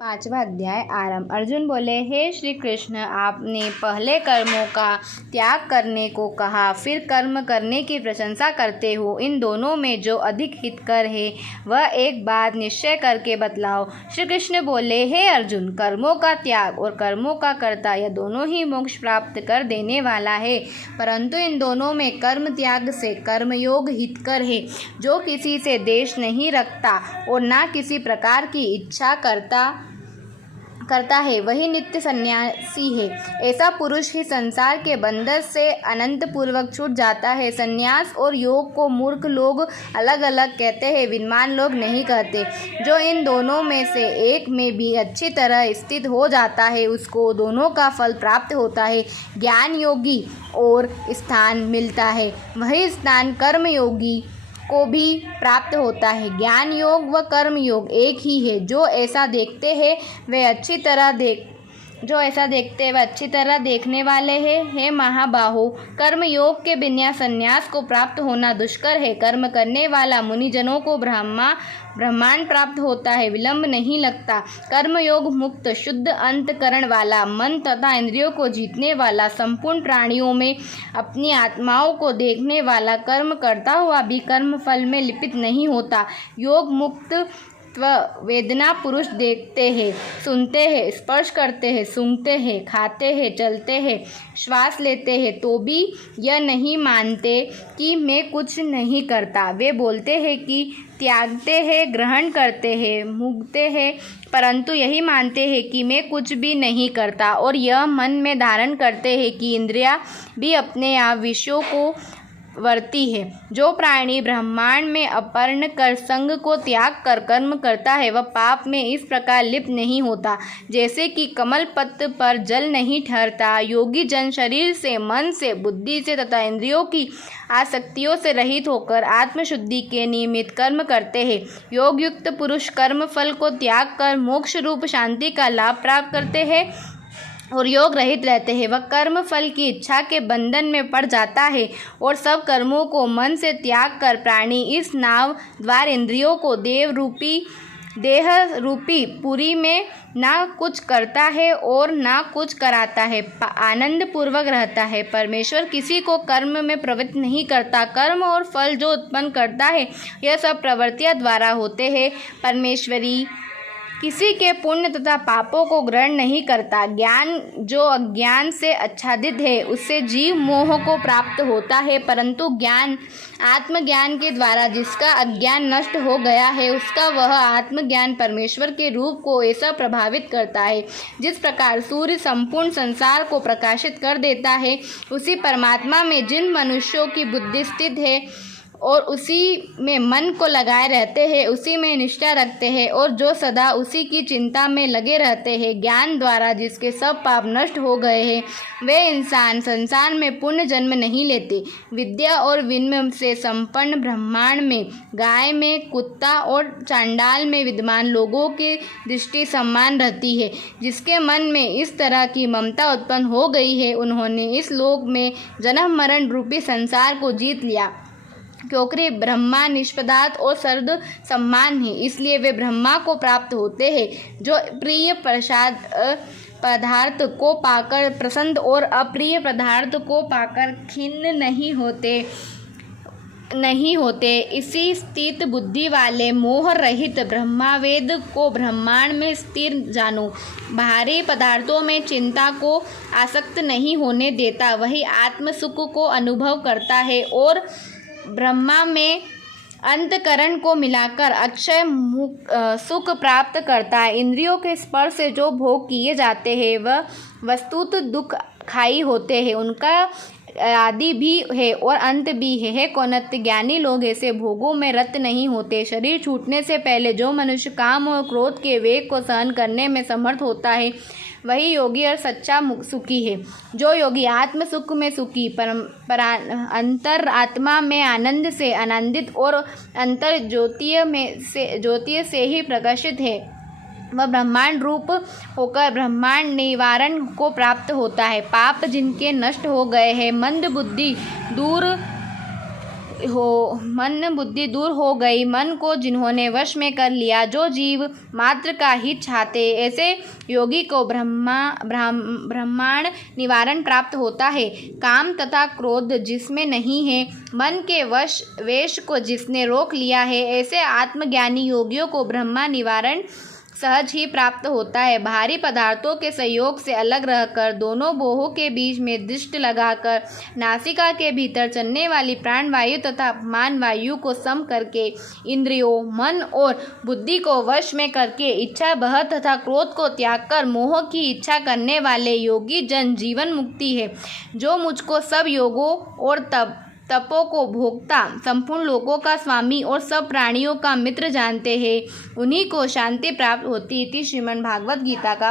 पांचवा अध्याय आरंभ। अर्जुन बोले, हे श्री कृष्ण, आपने पहले कर्मों का त्याग करने को कहा, फिर कर्म करने की प्रशंसा करते हो। इन दोनों में जो अधिक हितकर है वह एक बात निश्चय करके बतलाओ। श्री कृष्ण बोले, हे अर्जुन, कर्मों का त्याग और कर्मों का कर्ता यह दोनों ही मोक्ष प्राप्त कर देने वाला है, परंतु इन दोनों में कर्म त्याग से कर्मयोग हितकर है। जो किसी से द्वेष नहीं रखता और न किसी प्रकार की इच्छा करता है वही नित्य सन्यासी है। ऐसा पुरुष ही संसार के बंधन से अनंत पूर्वक छूट जाता है। संन्यास और योग को मूर्ख लोग अलग अलग कहते हैं, विद्वान लोग नहीं कहते। जो इन दोनों में से एक में भी अच्छी तरह स्थित हो जाता है उसको दोनों का फल प्राप्त होता है। ज्ञान योगी और स्थान मिलता है, वही स्थान कर्मयोगी को भी प्राप्त होता है। ज्ञान योग व कर्म योग एक ही है। जो ऐसा देखते हैं वे अच्छी तरह देखने वाले हैं। हे महाबाहो, कर्म योग के बिना संन्यास को प्राप्त होना दुष्कर है। कर्म करने वाला मुनिजनों को ब्रह्मांड प्राप्त होता है, विलंब नहीं लगता। कर्मयोग मुक्त शुद्ध अंतकरण वाला, मन तथा इंद्रियों को जीतने वाला, संपूर्ण प्राणियों में अपनी आत्माओं को देखने वाला, कर्म करता हुआ भी कर्म फल में लिप्त नहीं होता। योग मुक्त वेदना पुरुष देखते हैं, सुनते हैं, स्पर्श करते हैं, सूंघते हैं, खाते हैं, चलते हैं, श्वास लेते हैं, तो भी यह नहीं मानते कि मैं कुछ नहीं करता। वे बोलते हैं कि त्यागते हैं, ग्रहण करते हैं, मूंगते हैं, परंतु यही मानते हैं कि मैं कुछ भी नहीं करता। और यह मन में धारण करते हैं कि इंद्रियां भी अपने आप विषयों को वर्ती है। जो प्राणी ब्रह्मांड में अपर्ण कर संग को त्याग कर कर्म करता है वह पाप में इस प्रकार लिप्त नहीं होता जैसे कि कमल पत्र पर जल नहीं ठहरता। योगी जन शरीर से, मन से, बुद्धि से तथा इंद्रियों की आसक्तियों से रहित होकर आत्मशुद्धि के निमित्त कर्म करते हैं। योग युक्त पुरुष कर्म फल को त्याग कर मोक्ष रूप शांति का लाभ प्राप्त करते हैं और योग रहित रहते हैं। वह कर्म फल की इच्छा के बंधन में पड़ जाता है और सब कर्मों को मन से त्याग कर प्राणी इस नाव द्वार इंद्रियों को देह रूपी पुरी में ना कुछ करता है और ना कुछ कराता है, आनंद पूर्वक रहता है। परमेश्वर किसी को कर्म में प्रवृत्त नहीं करता। कर्म और फल जो उत्पन्न करता है यह सब प्रवृत्तियों द्वारा होते हैं। परमेश्वरी किसी के पुण्य तथा पापों को ग्रहण नहीं करता। ज्ञान जो अज्ञान से आच्छादित है उससे जीव मोह को प्राप्त होता है, परंतु ज्ञान आत्मज्ञान के द्वारा जिसका अज्ञान नष्ट हो गया है उसका वह आत्मज्ञान परमेश्वर के रूप को ऐसा प्रभावित करता है। जिस प्रकार सूर्य संपूर्ण संसार को प्रकाशित कर देता है, उसी परमात्मा में जिन मनुष्यों की बुद्धि स्थित है और उसी में मन को लगाए रहते हैं, उसी में निष्ठा रखते हैं और जो सदा उसी की चिंता में लगे रहते हैं, ज्ञान द्वारा जिसके सब पाप नष्ट हो गए हैं, वे इंसान संसार में पुण्य जन्म नहीं लेते। विद्या और विनम्र से संपन्न ब्रह्मांड में गाय में, कुत्ता और चांडाल में विद्वान लोगों की दृष्टि समान रहती है। जिसके मन में इस तरह की ममता उत्पन्न हो गई है उन्होंने इस लोक में जन्म मरण रूपी संसार को जीत लिया। क्योंकि ब्रह्मा निष्पदार्थ और सर्व सम्मान है, इसलिए वे ब्रह्मा को प्राप्त होते हैं। जो प्रिय पदार्थ को पाकर प्रसन्न और अप्रिय पदार्थ को पाकर खिन्न नहीं होते। इसी स्थित बुद्धि वाले मोह रहित ब्रह्मवेद को ब्रह्मांड में स्थिर जानो। बाहरी पदार्थों में चिंता को आसक्त नहीं होने देता, वही आत्म सुख को अनुभव करता है और ब्रह्मा में अंतकरण को मिलाकर अक्षय सुख प्राप्त करता है। इंद्रियों के स्पर्श से जो भोग किए जाते हैं वह वस्तुतः दुखदायी होते हैं, उनका आदि भी है और अंत भी है। कौनत ज्ञानी लोग ऐसे भोगों में रत नहीं होते। शरीर छूटने से पहले जो मनुष्य काम और क्रोध के वेग को सहन करने में समर्थ होता है वही योगी और सच्चा सुखी है। जो योगी आत्म सुख में सुखी, अंतर आत्मा में आनंद से आनंदित और अंतर ज्योति से ही प्रकाशित है, वह ब्रह्मांड रूप होकर ब्रह्मांड निवारण को प्राप्त होता है। पाप जिनके नष्ट हो गए हैं, मंद बुद्धि दूर बुद्धि दूर हो गई। मन को जिन्होंने वश में कर लिया, जो जीव मात्र का हित चाहते, ऐसे योगी को ब्रह्मांड निवारण प्राप्त होता है। काम तथा क्रोध जिसमें नहीं है, मन के वेश को जिसने रोक लिया है, ऐसे आत्मज्ञानी योगियों को ब्रह्मा निवारण सहज ही प्राप्त होता है। भारी पदार्थों के संयोग से अलग रहकर, दोनों बोहों के बीच में दृष्टि लगाकर, नासिका के भीतर चलने वाली प्राण वायु तथा अपमान वायु को सम करके, इंद्रियों, मन और बुद्धि को वश में करके, इच्छा बह तथा क्रोध को त्याग कर मोह की इच्छा करने वाले योगी जन जीवन मुक्ति है। जो मुझको सब योगों और तपों को भोगता, संपूर्ण लोकों का स्वामी और सब प्राणियों का मित्र जानते हैं, उन्हीं को शांति प्राप्त होती। इति श्रीमद् भागवत गीता का